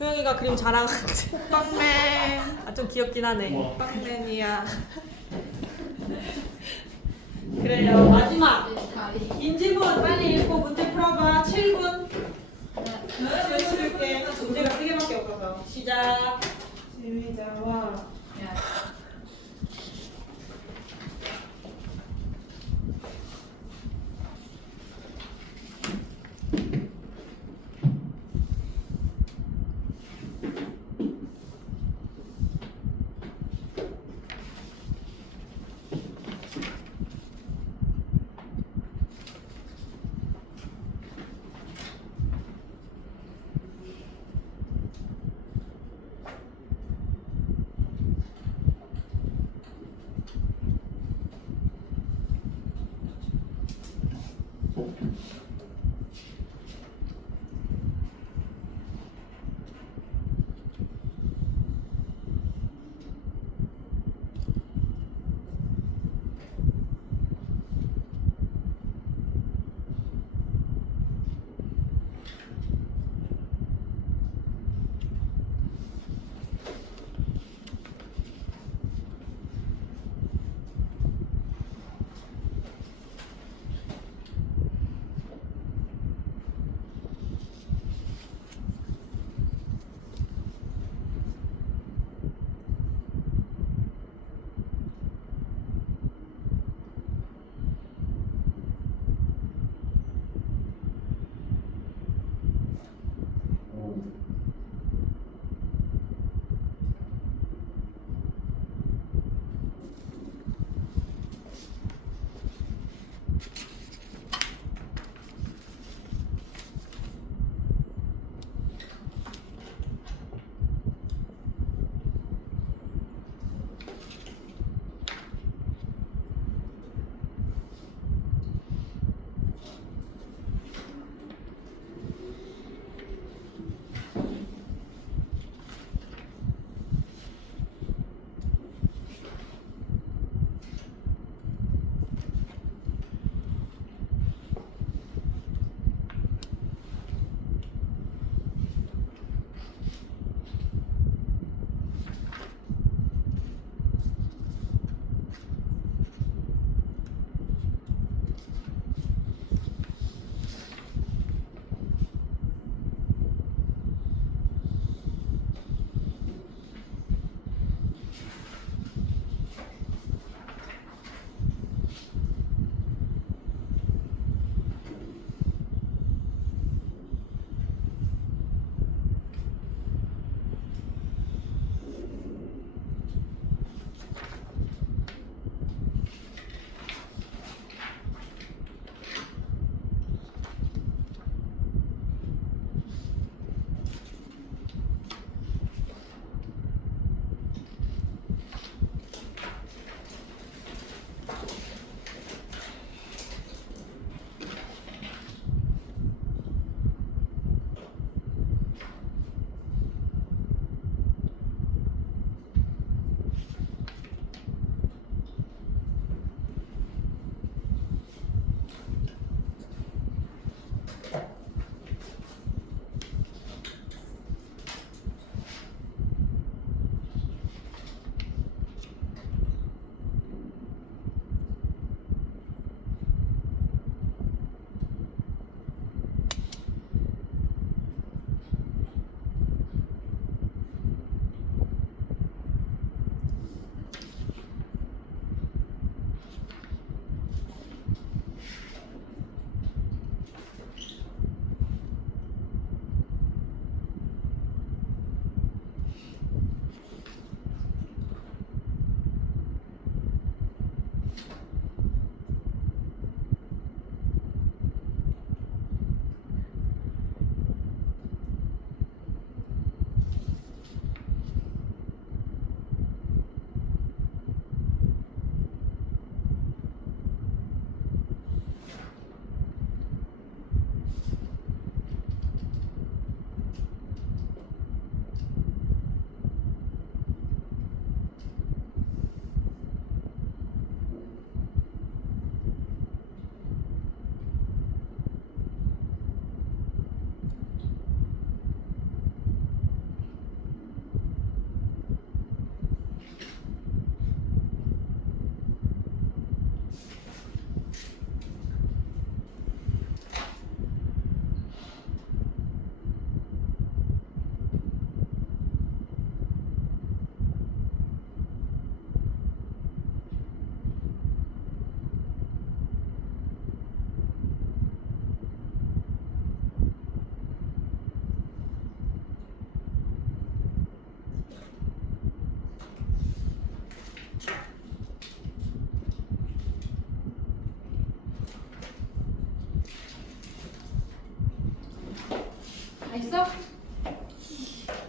호영이가 그림 잘하는지 빵맨 아, 좀 귀엽긴 하네. 빵맨이야 그래요. 마지막 인지문 빨리 읽고 문제 풀어봐. 7분. 응, 외칠게. 문제가 3개밖에 없어서. 시작. 재미자와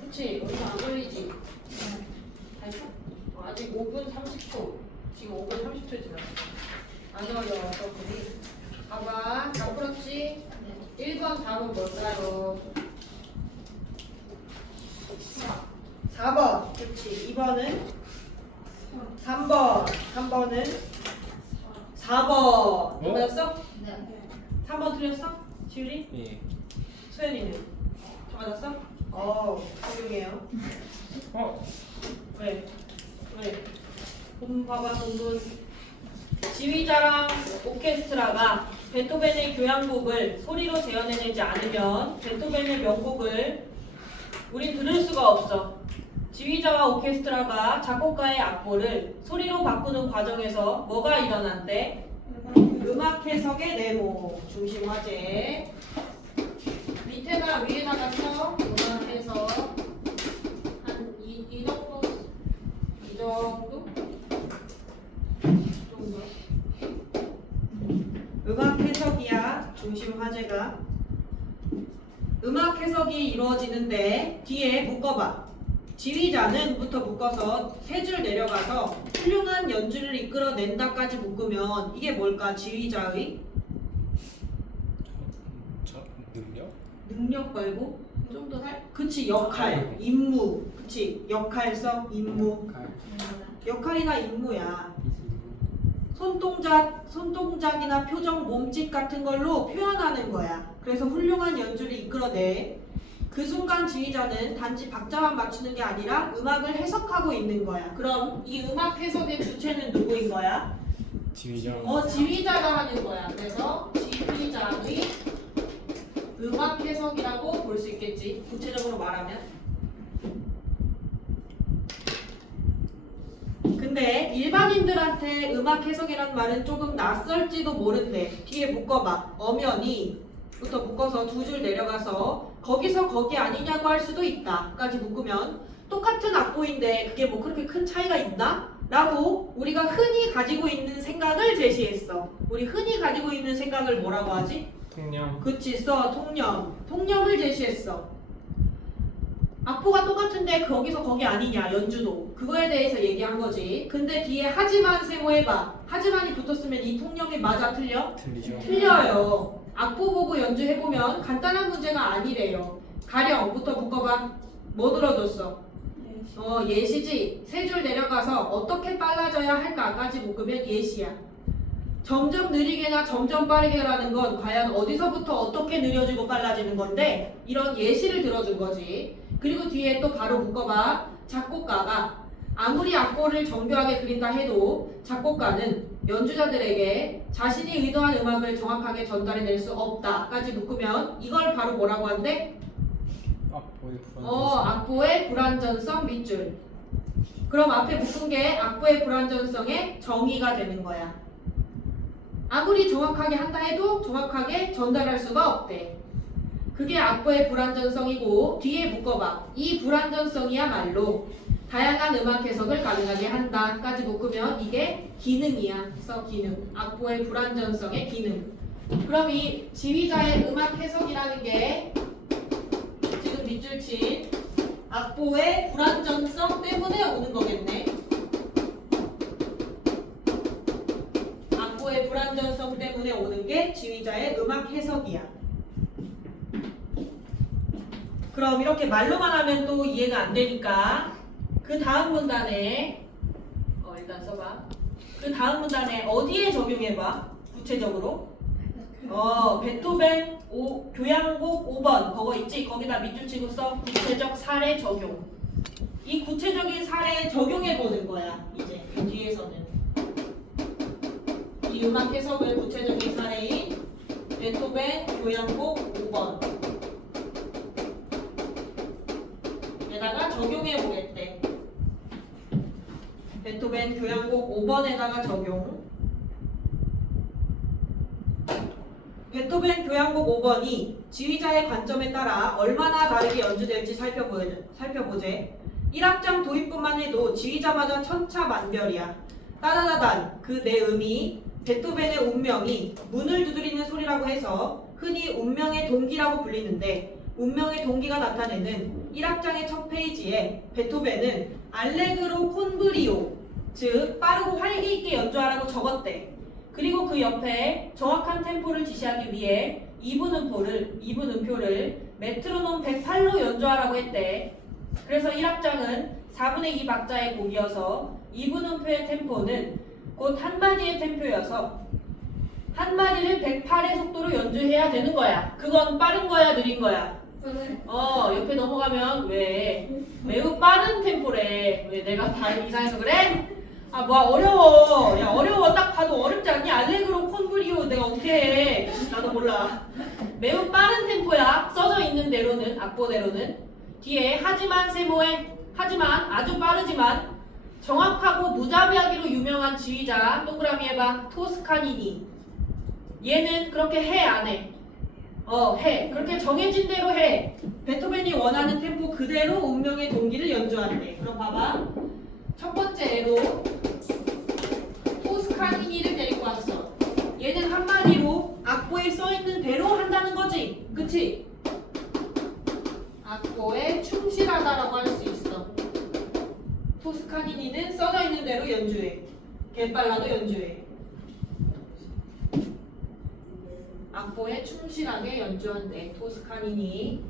그치? 여기서 안 걸리지? 다 했어? 어, 아직 5분 30초. 지금 5분 30초 지났어. 안 어려워, 저분이. 봐봐. 다 풀었지? 1번 답은 뭘까요? 4번. 그치. 2번은? 3번. 3번은? 4번. 어? 맞았어? 네. 3번 틀렸어? 지율이? 예. 소연이는? 다 맞았어? 어, 훌륭해요. 어? 왜? 왜? 돈 봐봐, 돈, 돈. 지휘자랑 오케스트라가 베토벤의 교향곡을 소리로 재현해내지 않으면 베토벤의 명곡을 우린 들을 수가 없어. 지휘자와 오케스트라가 작곡가의 악보를 소리로 바꾸는 과정에서 뭐가 일어난대? 음악 해석의 네모 중심 화제 밑에다 위에다가 쳐 음악 해석 한이 이 정도 이 정도 이 정도 음악 해석이야 중심 화제가 음악 해석이 이루어지는데 뒤에 묶어봐. 지휘자는부터 묶어서 세 줄 내려가서 훌륭한 연주를 이끌어낸다까지 묶으면 이게 뭘까 지휘자의? 저 능력? 능력 말고? 좀 더 살 그치 역할 임무. 그치 역할성 임무. 역할이나 임무야. 손동작 손동작이나 표정 몸짓 같은 걸로 표현하는 거야. 그래서 훌륭한 연주를 이끌어내 그 순간 지휘자는 단지 박자만 맞추는 게 아니라 음악을 해석하고 있는 거야 그럼 이 음악 해석의 주체는 누구인 거야 지휘자. 어 지휘자가 하는 거야. 그래서 지휘자의 음악 해석이라고 볼 수 있겠지. 구체적으로 말하면. 근데 일반인들한테 음악 해석이란 말은 조금 낯설지도 모른대. 뒤에 묶어봐. 엄연히부터 묶어서 두 줄 내려가서 거기서 거기 아니냐고 할 수도 있다.까지 묶으면 똑같은 악보인데 그게 뭐 그렇게 큰 차이가 있나? 라고 우리가 흔히 가지고 있는 생각을 제시했어. 우리 흔히 가지고 있는 생각을 뭐라고 하지? 통념. 그치 써 통념. 통념을 제시했어. 악보가 똑같은데 거기서 거기 아니냐 연주도 그거에 대해서 얘기한 거지. 근데 뒤에 하지만 세모해봐. 하지만이 붙었으면 이 통념이 맞아 틀려? 틀리죠. 틀려요. 악보 보고 연주해보면 간단한 문제가 아니래요. 가령부터 묶어봐. 뭐 들어줬어? 어 예시지 세 줄 내려가서 어떻게 빨라져야 할까까지 묶으면 예시야 점점 느리게나 점점 빠르게라는 건 과연 어디서부터 어떻게 느려지고 빨라지는 건데 이런 예시를 들어준 거지 그리고 뒤에 또 바로 묶어봐 작곡가가 아무리 악보를 정교하게 그린다 해도 작곡가는 연주자들에게 자신이 의도한 음악을 정확하게 전달해낼 수 없다까지 묶으면 이걸 바로 뭐라고 한대? 악보의 불안. 어, 악보의 불완전성 밑줄. 그럼 앞에 묶은 게 악보의 불완전성의 정의가 되는 거야. 아무리 정확하게 한다 해도 정확하게 전달할 수가 없대. 그게 악보의 불완전성이고 뒤에 묶어봐. 이 불완전성이야말로 다양한 음악 해석을 가능하게 한다까지 묶으면 이게 기능이야. 써 기능. 악보의 불완전성의 기능. 그럼 이 지휘자의 음악 해석이라는 게 지금 밑줄 친 악보의 불안전성 때문에 오는 거겠네. 악보의 불안전성 때문에 오는 게 지휘자의 음악 해석이야. 그럼 이렇게 말로만 하면 또 이해가 안 되니까 그 다음 문단에 어 일단 써봐. 그 다음 문단에 어디에 적용해봐 구체적으로 어, 베토벤 오, 교향곡 5번 그거 있지? 거기다 밑줄 치고 써 구체적 사례 적용. 이 구체적인 사례에 적용해 보는 거야. 이제 이 뒤에서는 이 음악 해석을 구체적인 사례인 베토벤 교향곡 5번 적용해 보겠대. 베토벤 교향곡 5번에다가 적용. 베토벤 교향곡 5번이 지휘자의 관점에 따라 얼마나 다르게 연주될지 살펴보제. 살펴보제. 1악장 도입부만 해도 지휘자마저 천차만별이야. 따다다단 그 내 음이 베토벤의 운명이 문을 두드리는 소리라고 해서 흔히 운명의 동기라고 불리는데 운명의 동기가 나타내는 1악장의 첫 페이지에 베토벤은 알레그로 콘브리오 즉 빠르고 활기 있게 연주하라고 적었대. 그리고 그 옆에 정확한 템포를 지시하기 위해 2분 음표를 2분 음표를 메트로놈 108로 연주하라고 했대. 그래서 1악장은 4분의 2 박자의 곡이어서 2분 음표의 템포는 곧 한 마디의 템포여서 한 마디를 108의 속도로 연주해야 되는 거야. 그건 빠른 거야, 느린 거야. 어, 옆에 넘어가면 왜 매우 빠른 템포래. 왜 내가 발음 이상해서 그래? 아, 뭐 어려워. 야, 어려워. 딱 봐도 어렵지 않니? 알레그로 콘브리오 내가 어떻게 해? 나도 몰라. 매우 빠른 템포야. 써져 있는 대로는 악보대로는 뒤에 하지만 세모에 하지만 아주 빠르지만 정확하고 무자비하기로 유명한 지휘자 동그라미 해봐 토스카니니 얘는 그렇게 해 안 해? 어 해. 그렇게 정해진 대로 해. 베토벤이 원하는 템포 그대로 운명의 동기를 연주한대. 그럼 봐봐. 첫 번째 예로 토스카니니를 데리고 왔어. 얘는 한마디로 악보에 써 있는 대로 한다는 거지. 그치? 악보에 충실하다라고 할 수 있어. 토스카니니는 써져 있는 대로 연주해. 개빨라도 연주해. 악보에 충실하게 연주한대. 토스카니니.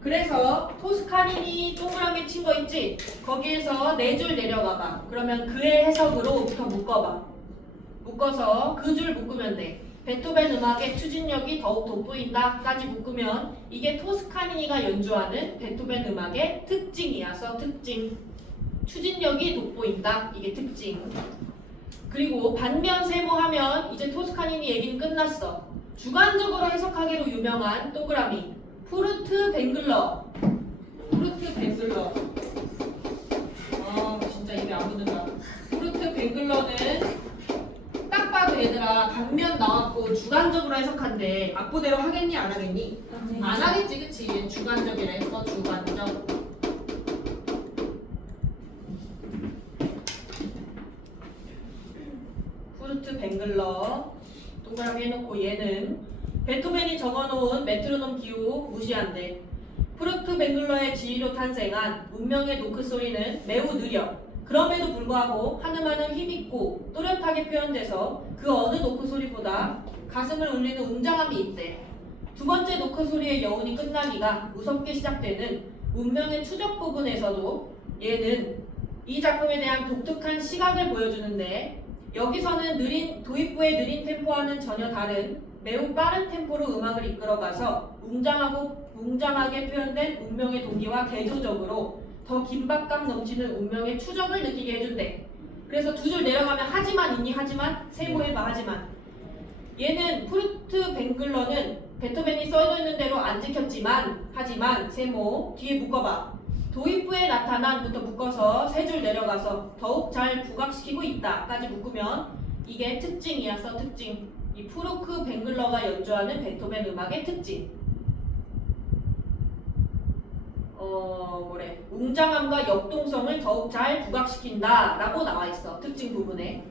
그래서 토스카니니 동그라미 친 거 있지? 거기에서 네 줄 내려가봐. 그러면 그의 해석으로 부터 묶어봐. 묶어서 그 줄 묶으면 돼. 베토벤 음악의 추진력이 더욱 돋보인다까지 묶으면 이게 토스카니니가 연주하는 베토벤 음악의 특징이야. 써 특징. 추진력이 돋보인다. 이게 특징. 그리고 반면 세모하면 이제 토스카니니 얘기는 끝났어. 주관적으로 해석하기로 유명한 동그라미. 푸르트 뱅글러. 푸르트 뱅글러. 아, 진짜 입에 안 붙는다. 푸르트 뱅글러는 딱 봐도 얘들아 반면 나왔고 주관적으로 해석한대. 악보대로 하겠니 안 하겠니? 안 하겠지, 그치? 얘 주관적이라 했어, 주관적. 푸르트 뱅글러 동그라미 해놓고 얘는 베토벤이 적어놓은 메트로놈 기호 무시한대. 푸르트 뱅글러의 지휘로 탄생한 운명의 노크 소리는 매우 느려. 그럼에도 불구하고 한음한음 힘있고 또렷하게 표현돼서 그 어느 노크 소리보다 가슴을 울리는 웅장함이 있대. 두 번째 노크 소리의 여운이 끝나기가 무섭게 시작되는 운명의 추적 부분에서도 얘는 이 작품에 대한 독특한 시각을 보여주는데 여기서는 느린 도입부의 느린 템포와는 전혀 다른 매우 빠른 템포로 음악을 이끌어가서 웅장하고 웅장하게 표현된 운명의 동기와 대조적으로 더 긴박감 넘치는 운명의 추적을 느끼게 해준대. 그래서 두 줄 내려가면 하지만 있니 하지만 세모해봐 하지만 얘는 푸르트 뱅글러는 베토벤이 써져 있는 대로 안 지켰지만 하지만 세모 뒤에 묶어봐. 도입부에 나타난부터 묶어서 세 줄 내려가서 더욱 잘 부각시키고 있다까지 묶으면 이게 특징이야 써 특징. 이 푸르크 뱅글러가 연주하는 베토벤 음악의 특징. 어 뭐래. 웅장함과 역동성을 더욱 잘 부각시킨다 라고 나와 있어. 특징 부분에.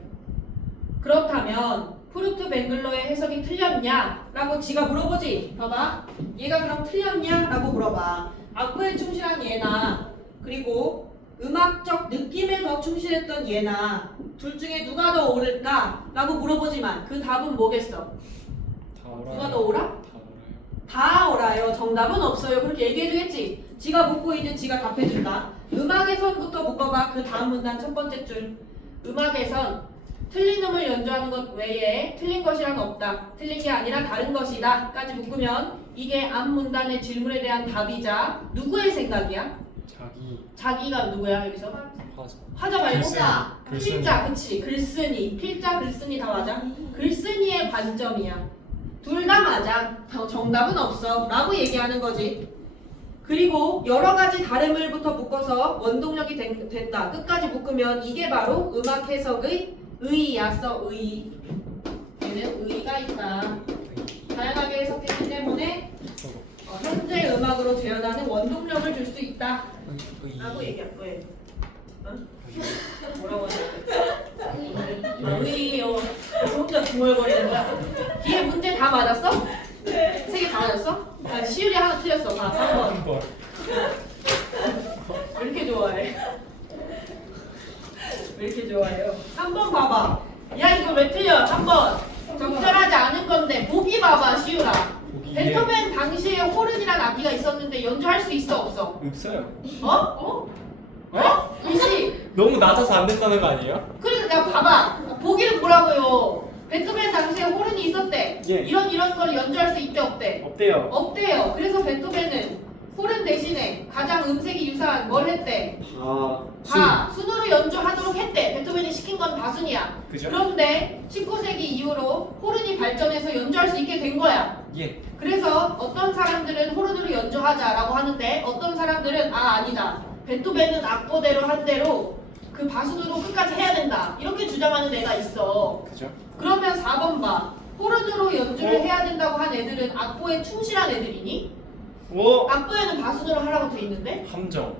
그렇다면 푸르트 뱅글러의 해석이 틀렸냐 라고 지가 물어보지. 봐봐. 얘가 그럼 틀렸냐 라고 물어봐 악보에 충실한 얘나 그리고 음악적 느낌에 더 충실했던 얘나 둘 중에 누가 더 옳을까? 라고 물어보지만 그 답은 뭐겠어? 누가 더 옳아? 다 옳아요. 정답은 없어요. 그렇게 얘기해주겠지? 지가 묻고 이제 지가 답해준다. 음악에선부터 묶어봐. 그 다음 문단 첫 번째 줄. 음악에선 틀린 음을 연주하는 것 외에 틀린 것이란 없다. 틀린 게 아니라 다른 것이다. 까지 묶으면 이게 앞 문단의 질문에 대한 답이자 누구의 생각이야? 자기 자기가 누구야 여기서? 화자. 화자 말고 글쓴이. 글쓴이. 필자 그치 글쓴이 필자 글쓴이 다 맞아 글쓴이의 관점이야 둘 다 맞아 더 정답은 없어 라고 얘기하는 거지 그리고 여러 가지 다름을부터 묶어서 원동력이 된- 됐다 끝까지 묶으면 이게 바로 음악 해석의 의의야 써 의의 얘는 의의가 있다 다양하게 해석했기 때문에. 어, 현재 음악으로 재현하는 원동력을 줄 수 있다 의- 의- 라고 얘기할 거예요 의- 뭐라고 하냐? 의요. 혼자 중얼거리는 거야. 뒤에 문제 다 맞았어? 네. 세개다 맞았어? 아, 시율이 하나 틀렸어. 봐, 3번. 한번 왜 이렇게 좋아해? 왜 이렇게 좋아해요? 3번 봐봐. 야, 이거 왜 틀려? 3번. 적절하지 않은 건데, 보기 봐봐. 보기에 베토벤 당시에 호른이란 악기가 있었는데 연주할 수 있어, 없어? 없어요 어? 어? 어? 일시. 너무 낮아서 안 된다는 거 아니에요? 그러니까 내가 봐봐. 보기를 보라고요. 베토벤 당시에 호른이 있었대. 예. 이런 이런 걸 연주할 수 있대, 없대? 없대요 없대요. 그래서 베토벤은 호른 대신에 가장 음색이 유사한 뭘 했대? 아 다 순으로 연주하도록 했대. 베토벤이 시킨 건 다순이야. 그죠? 그런데 19세기 이후로 호른이 발전해서 연주할 수 있게 된 거야. 예 그래서 어떤 사람들은 호른으로 연주하자라고 하는데 어떤 사람들은 아 아니다. 베토벤은 악보대로 한 대로 그 바순으로 끝까지 해야 된다. 이렇게 주장하는 애가 있어. 그죠? 그러면 4번 봐. 호른으로 연주를 어? 해야 된다고 한 애들은 악보에 충실한 애들이니? 오 악보에는 바순으로 하라고 돼 있는데? 함정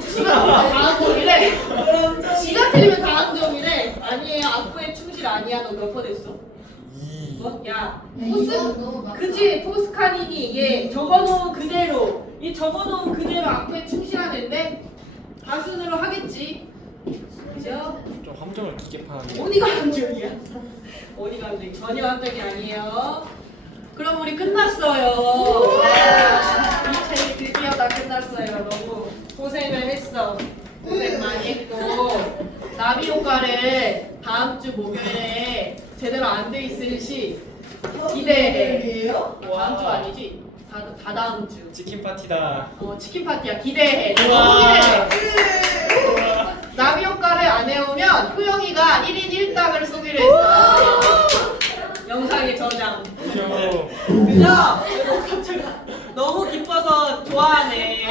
지가. 그럼 지가 틀리면 다항정이래. 아니에요. 악보에 충실 아니야. 너 몇 번 했어? 이 어? 야, 네, 포스? 그치 포스카닌이 이게 적어놓은 그대로 이 적어놓은 그대로 악보에 충실한 애인데 바순으로 하겠지. 그죠? 좀 함정을 깊게 파는 어디가 함정이야? 어디가 함정? 전혀 함정이 아니에요. 그럼 우리 끝났어요. 이 책이 드디어 다 끝났어요. 너무 고생을 했어. 고생 많이 했고 나비 효과를 다음 주 목요일에 제대로 안 돼 있을 시 기대해. 이에요? 다음 주 아니지? 다, 다 다음 주. 치킨 파티다 어, 치킨 파티야. 기대해. 우와. 너무 기대해. 나비 효과를 안 해오면 효영이가 1인 1닭을 쏘기로 했어. 영상에 저장. 귀여워 그죠? 너무 기뻐서 좋아하네.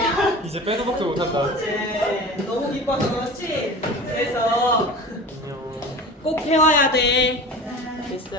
이제 빼도 박도 못한다 네, 너무 기뻐서 그렇지? 그래서 안녕 꼭 해와야 돼. 됐어요.